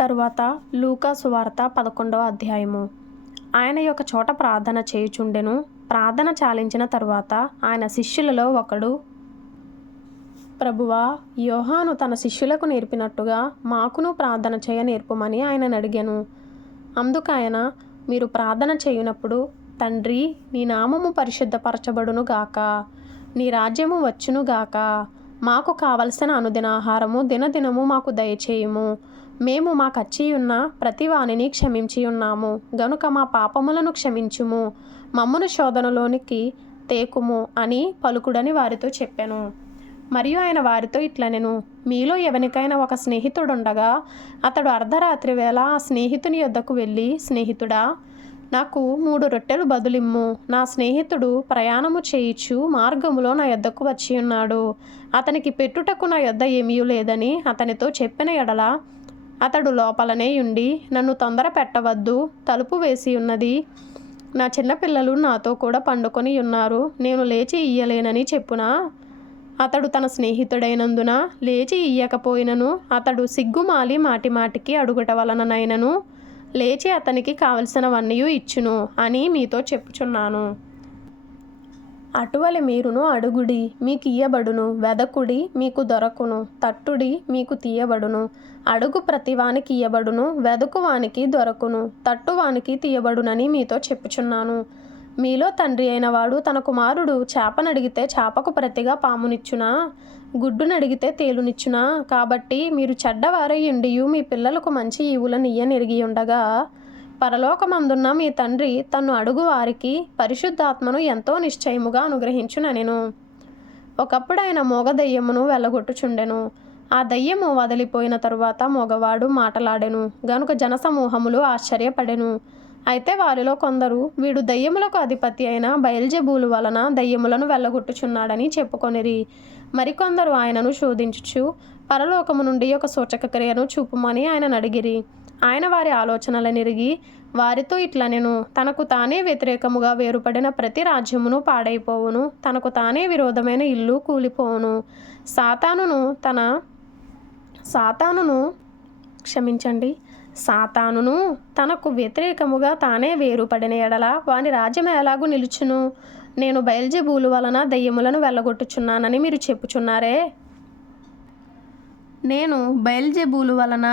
తరువాత లూకా సువార్త 11వ అధ్యాయము. ఆయన యొక్క చోట ప్రార్థన చేయుచుండెను. ప్రార్థన చాలించిన తరువాత ఆయన శిష్యులలో ఒకడు, ప్రభువా, యోహాను తన శిష్యులకు నేర్పినట్టుగా మాకును ప్రార్థన చేయ నేర్పుమని ఆయనను అడిగాను. అందుకాయన, మీరు ప్రార్థన చేయునప్పుడు, తండ్రి, నీ నామము పరిశుద్ధపరచబడును గాక, నీ రాజ్యము వచ్చును గాక, మాకు కావలసిన అనుదిన ఆహారము దినదినము మాకు దయచేయుము. మేము మాకచ్చియున్న ప్రతి వానిని క్షమించి ఉన్నాము గనుక మా పాపములను క్షమించుము, మమ్మును శోధనలోనికి తేకుము అని పలుకుడని వారితో చెప్పెను. మరియు ఆయన వారితో ఇట్లనెను, మీలో ఎవనికైనా ఒక స్నేహితుడుండగా అతడు అర్ధరాత్రి వేళ ఆ స్నేహితుని యొద్దకు వెళ్ళి, స్నేహితుడా, నాకు 3 రొట్టెలు బదులిమ్ము, నా స్నేహితుడు ప్రయాణము చేయుచు మార్గములో నా యొద్దకు వచ్చి ఉన్నాడు, అతనికి పెట్టుటకు నా యొద్ద ఏమీ లేదని అతనితో చెప్పిన ఎడల, అతడు లోపలనే ఉండి, నన్ను తొందర పెట్టవద్దు, తలుపు వేసి ఉన్నది, నా చిన్నపిల్లలు నాతో కూడా పండుకొని ఉన్నారు, నేను లేచి ఇయ్యలేనని చెప్పునా? అతడు తన స్నేహితుడైనందున లేచి ఇయ్యకపోయినను అతడు సిగ్గుమాలి మాటిమాటికి అడుగుట వలననైనను లేచి అతనికి కావలసినవన్నీ ఇచ్చును అని మీతో చెప్పుచున్నాను. అటువలి మీరును అడుగుడి, మీకు ఇయ్యబడును, వెదకుడి, మీకు దొరకును, తట్టుడి, మీకు తీయబడును. అడుగు ప్రతివానికి ఇయ్యబడును, వెదకువానికి దొరకును, తట్టువానికి తీయబడునని మీతో చెప్పుచున్నాను. మీలో తండ్రి అయిన వాడు తన కుమారుడు చేపనడిగితే చేపకు ప్రతిగా పామునిచ్చునా? గుడ్డునడిగితే తేలునిచ్చునా? కాబట్టి మీరు చెడ్డవారయ్యుండియు మీ పిల్లలకు మంచి ఈవులను ఇయ్యనెరిగి ఉండగా, పరలోకమందున్న మీ తండ్రి తన్ను అడుగు వారికి పరిశుద్ధాత్మను ఎంతో నిశ్చయముగా అనుగ్రహించుననెను. ఒకప్పుడు ఆయన మోగ దయ్యమును వెళ్ళగొట్టుచుండెను. ఆ దయ్యము వదిలిపోయిన తరువాత మగవాడు మాటలాడెను గనుక జనసమూహములు ఆశ్చర్యపడెను. అయితే వారిలో కొందరు, వీడు దయ్యములకు అధిపతి అయిన బయల్జెబూలు వలన దయ్యములను వెళ్ళగొట్టుచున్నాడని చెప్పుకొనిరి. మరికొందరు ఆయనను శోధించుచు, పరలోకము నుండి ఒక సూచక క్రియను చూపుమని ఆయనను అడిగిరి. ఆయన వారి ఆలోచనలనెరిగి వారితో ఇట్లనెను, తనకు తానే వ్యతిరేకముగా వేరుపడిన ప్రతి రాజ్యమును పాడైపోవును, తనకు తానే విరోధమైన ఇల్లు కూలిపోవును. సాతానును తనకు వ్యతిరేకముగా తానే వేరుపడిన ఎడల వాని రాజ్యం ఎలాగూ నిలుచును? నేను బయల్జెబూలు వలన దయ్యములను వెళ్ళగొట్టుచున్నానని మీరు చెప్పుచున్నారే. నేను బయల్జెబూలు వలన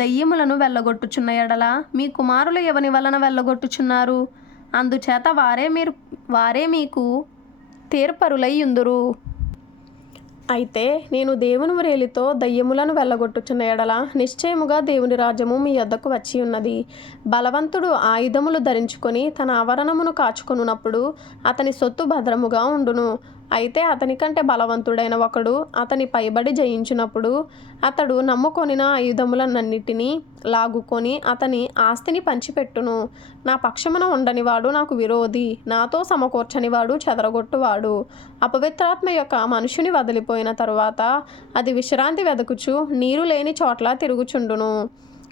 దయ్యములను వెళ్ళగొట్టుచున్న ఎడల మీ కుమారులు ఎవని వలన వెళ్ళగొట్టుచున్నారు? అందుచేత వారే మీకు తీర్పరులై యుందురు. అయితే నేను దేవుని వ్రేలితో దయ్యములను వెళ్ళగొట్టుచున్న ఎడల నిశ్చయముగా దేవుని రాజ్యము మీ యొద్దకు వచ్చి ఉన్నది. బలవంతుడు ఆయుధములు ధరించుకొని తన ఆవరణమును కాచుకొనున్నప్పుడు అతని సొత్తు భద్రముగా ఉండును. అయితే అతని కంటే బలవంతుడైన ఒకడు అతని పైబడి జయించినప్పుడు అతడు నమ్ముకొనిన ఆయుధములన్నిటినీ లాగుకొని అతని ఆస్తిని పంచిపెట్టును. నా పక్షమున ఉండనివాడు నాకు విరోధి, నాతో సమకూర్చనివాడు చెదరగొట్టువాడు. అపవిత్రాత్మ యొక్క మనుషుని వదిలిపోయిన తరువాత అది విశ్రాంతి వెదకుచు నీరు లేని చోట్ల తిరుగుచుండును.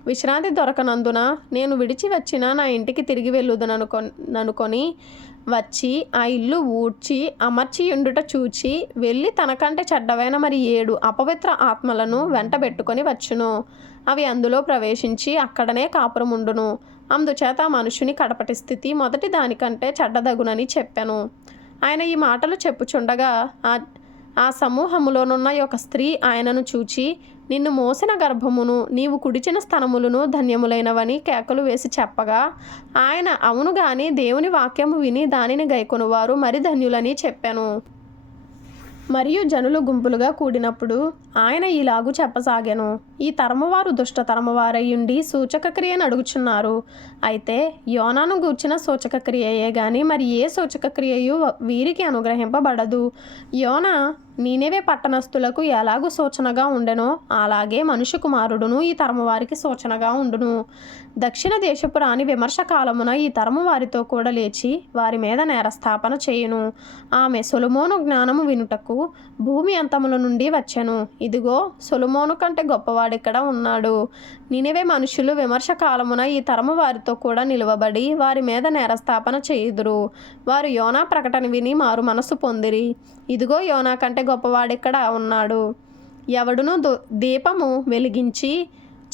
విశ్రాంతి దొరకనందున నేను విడిచి వచ్చిన నా ఇంటికి తిరిగి వెళ్ళుదననుకొని వచ్చి ఆ ఇల్లు ఊడ్చి అమర్చియుండుట చూచి వెళ్ళి తనకంటే చెడ్డవైన మరి 7 అపవిత్ర ఆత్మలను వెంటబెట్టుకొని వచ్చును. అవి అందులో ప్రవేశించి అక్కడనే కాపురముండును. అందుచేత మనుషుని కడపటి స్థితి మొదటి దానికంటే చెడ్డదగునని చెప్పెను. ఆయన ఈ మాటలు చెప్పుచుండగా ఆ సమూహములోనున్న ఒక స్త్రీ ఆయనను చూచి, నిన్ను మోసిన గర్భమును నీవు కుడిచిన స్తనములను ధన్యములైనవని కేకలు వేసి చెప్పగా, ఆయన అవును గాని దేవుని వాక్యము విని దానిని గైకొనువారు మరి ధన్యులని చెప్పెను. మరియు జనులు గుంపులుగా కూడినప్పుడు ఆయన ఇలాగు చెప్పసాగెను, ఈ తరమువారు దుష్ట తరమువారయ్యుండి సూచక క్రియను అడుగుచున్నారు. అయితే యోనాను గూర్చిన సూచక క్రియయే గాని మరి ఏ సూచక క్రియయు వీరికి అనుగ్రహింపబడదు. యోనా నీనెవే పట్టణస్థులకు ఎలాగూ సూచనగా ఉండెనో అలాగే మనుష్య కుమారుడును ఈ తరము వారికి సూచనగా ఉండును. దక్షిణ దేశపు రాణి విమర్శ కాలమున ఈ తరము వారితో కూడా లేచి వారి మీద నేరస్థాపన చేయును. ఆమె సొలొమోను జ్ఞానము వినుటకు భూమి అంతముల నుండి వచ్చెను. ఇదిగో, సొలొమోను కంటే గొప్పవాడిక్కడ ఉన్నాడు. నినివే మనుషులు విమర్శ కాలమున ఈ తరము వారితో కూడా నిలువబడి వారి మీద నేరస్థాపన చేయుదురు. వారు యోనా ప్రకటన విని మారు మనసు పొందిరి. ఇదిగో, యోనా కంటే గొప్పవాడిక్కడ ఉన్నాడు. ఎవడును దీపము వెలిగించి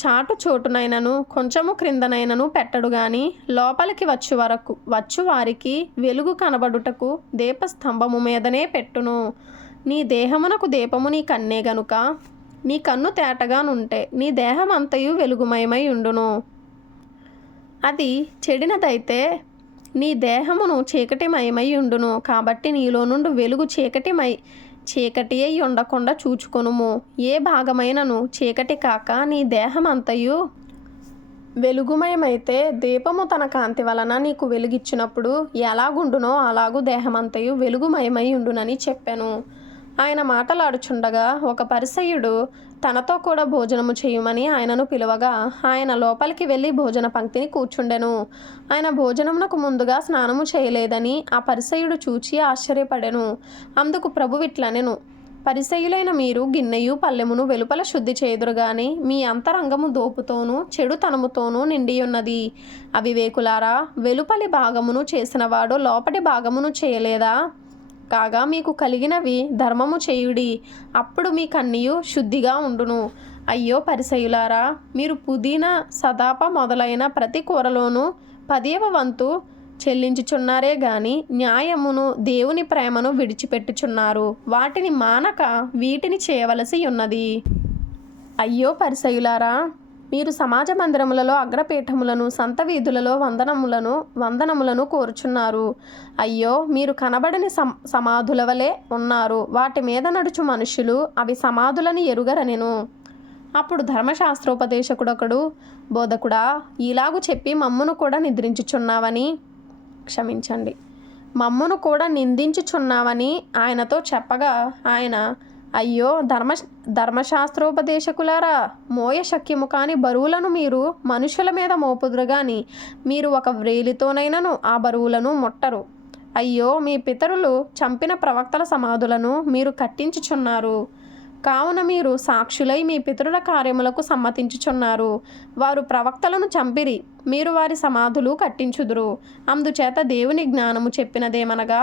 చాటు చోటునైనను కొంచెము క్రిందనైనను పెట్టడు గాని లోపలికి వచ్చు వారికి వెలుగు కనబడుటకు దీపస్తంభము మీదనే పెట్టును. నీ దేహమునకు దీపము నీ కన్నే గనుక నీ కన్ను తేటగానుంటే నీ దేహం అంతయు వెలుగుమయమై ఉండును. అది చెడినదైతే నీ దేహమును చీకటిమయమై ఉండును. కాబట్టి నీలో నుండి వెలుగు చీకటి అయి ఉండకుండా చూచుకొనుము. ఏ భాగమైనను చీకటి కాక నీ దేహం అంతయు వెలుగుమయమైతే దీపము తన కాంతి వలన నీకు వెలుగిచ్చినప్పుడు ఎలాగుండునో అలాగూ దేహమంతయు వెలుగుమయమై ఉండునని చెప్పాను. ఆయన మాటలాడుచుండగా ఒక పరిసయ్యుడు తనతో కూడా భోజనము చేయుమని ఆయనను పిలువగా ఆయన లోపలికి వెళ్ళి భోజన పంక్తిని కూర్చుండెను. ఆయన భోజనమునకు ముందుగా స్నానము చేయలేదని ఆ పరిసయ్యుడు చూచి ఆశ్చర్యపడెను. అందుకు ప్రభువిట్లనెను, పరిసయ్యులైన మీరు గిన్నెయు పల్లెమును వెలుపల శుద్ధి చేయుదురు గాని మీ అంతరంగము దోపుతోనూ చెడుతనముతోనూ నిండియున్నది. అవివేకులారా, వెలుపలి భాగమును చేసినవాడు లోపటి భాగమును చేయలేదా? కాగా మీకు కలిగినవి ధర్మము చేయుడి, అప్పుడు మీ కన్నియు శుద్ధిగా ఉండును. అయ్యో పరిసయ్యులారా, మీరు పుదీనా సదాప మొదలైన ప్రతి కూరలోనూ 10వ వంతు చెల్లించుచున్నారే గాని న్యాయమును దేవుని ప్రేమను విడిచిపెట్టుచున్నారు. వాటిని మానక వీటిని చేయవలసి ఉన్నది. అయ్యో పరిసయ్యులారా, మీరు సమాజ మందిరములలో అగ్రపీఠములను సంత వీధులలో వందనములను కోరుచున్నారు. అయ్యో, మీరు కనబడని సమాధుల వలె ఉన్నారు. వాటి మీద నడుచు మనుషులు అవి సమాధులని ఎరుగరనెను. అప్పుడు ధర్మశాస్త్రోపదేశకుడొకడు, బోధకుడా, ఇలాగు చెప్పి మమ్మును కూడా మమ్మును కూడా నిందించుచున్నావని ఆయనతో చెప్పగా ఆయన, అయ్యో ధర్మశాస్త్రోపదేశకులారా, మోయ శక్యము కాని బరువులను మీరు మనుషుల మీద మోపుదురు గాని మీరు ఒక వ్రేలితోనైనను ఆ బరువులను ముట్టరు. అయ్యో, మీ పితరులు చంపిన ప్రవక్తల సమాధులను మీరు కట్టించుచున్నారు. కావున మీరు సాక్షులై మీ పితరుల కార్యములకు సమ్మతించుచున్నారు. వారు ప్రవక్తలను చంపిరి, మీరు వారి సమాధులు కట్టించుదురు. అందుచేత దేవుని జ్ఞానము చెప్పినదేమనగా,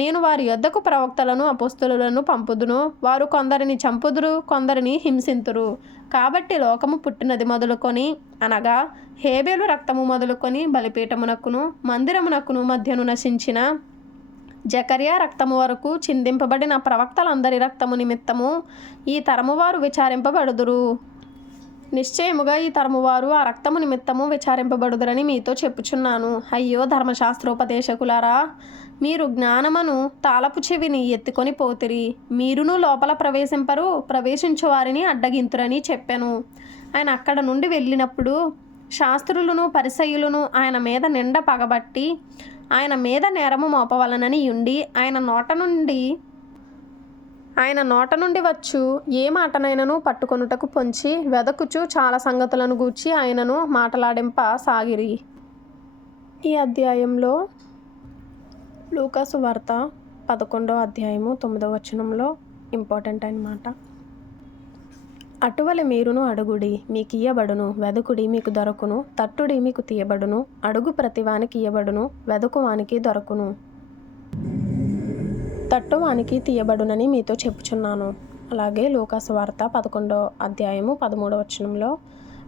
నేను వారి యొద్దకు ప్రవక్తలను అపోస్తలులను పంపుదును. వారు కొందరిని చంపుదురు, కొందరిని హింసింతురు. కాబట్టి లోకము పుట్టినది మొదలుకొని అనగా హేబేలు రక్తము మొదలుకొని బలిపీఠమునకును మందిరమునకును మధ్యను నశించిన జకర్యా రక్తము వరకు చిందింపబడిన ప్రవక్తలందరి రక్తము నిమిత్తము ఈ తరము వారు విచారింపబడుదురు. నిశ్చయముగా ఈ తరము వారు ఆ రక్తము నిమిత్తము విచారింపబడుదురని మీతో చెప్పుచున్నాను. అయ్యో ధర్మశాస్త్రోపదేశకులారా, మీరు జ్ఞానమును తాళపు చెవిని ఎత్తుకొని పోతిరి. మీరును లోపల ప్రవేశించు వారిని అడ్డగింతురని చెప్పాను. ఆయన అక్కడ నుండి వెళ్ళినప్పుడు శాస్త్రులను పరిసయ్యులను ఆయన మీద నిండా పగబట్టి ఆయన మీద నేరము మోపవలనని ఉండి ఆయన నోట నుండి వచ్చు ఏ మాటనైనను పట్టుకొనుటకు పొంచి వెదకుచు చాలా సంగతులను గూర్చి ఆయనను మాటలాడింపసాగిరి. ఈ అధ్యాయంలో లూకాసు వార్త 11వ అధ్యాయము 9వ వచనంలో ఇంపార్టెంట్ అన్నమాట. అటువలే మీరును అడుగుడి, మీకు ఇయ్యబడును, వెదుకుడి, మీకు దొరకును, తట్టుడి, మీకు తీయబడును. అడుగు ప్రతివానికి ఇయ్యబడును, వెదుకువానికి దొరకును, తట్టువానికి తీయబడునని మీతో చెప్పుచున్నాను. అలాగే లూకాసు వార్త 11వ అధ్యాయము 13వ వచనంలో,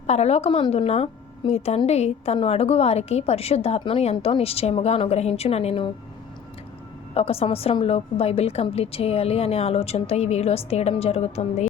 పరలోకమందున్న మీ తండ్రి తన్ను అడుగు వారికి పరిశుద్ధాత్మను ఎంతో నిశ్చయముగా అనుగ్రహించుననెను. 1 సంవత్సరంలోపు బైబిల్ కంప్లీట్ చేయాలి అనే ఆలోచనతో ఈ వీడియోస్ తీయడం జరుగుతుంది.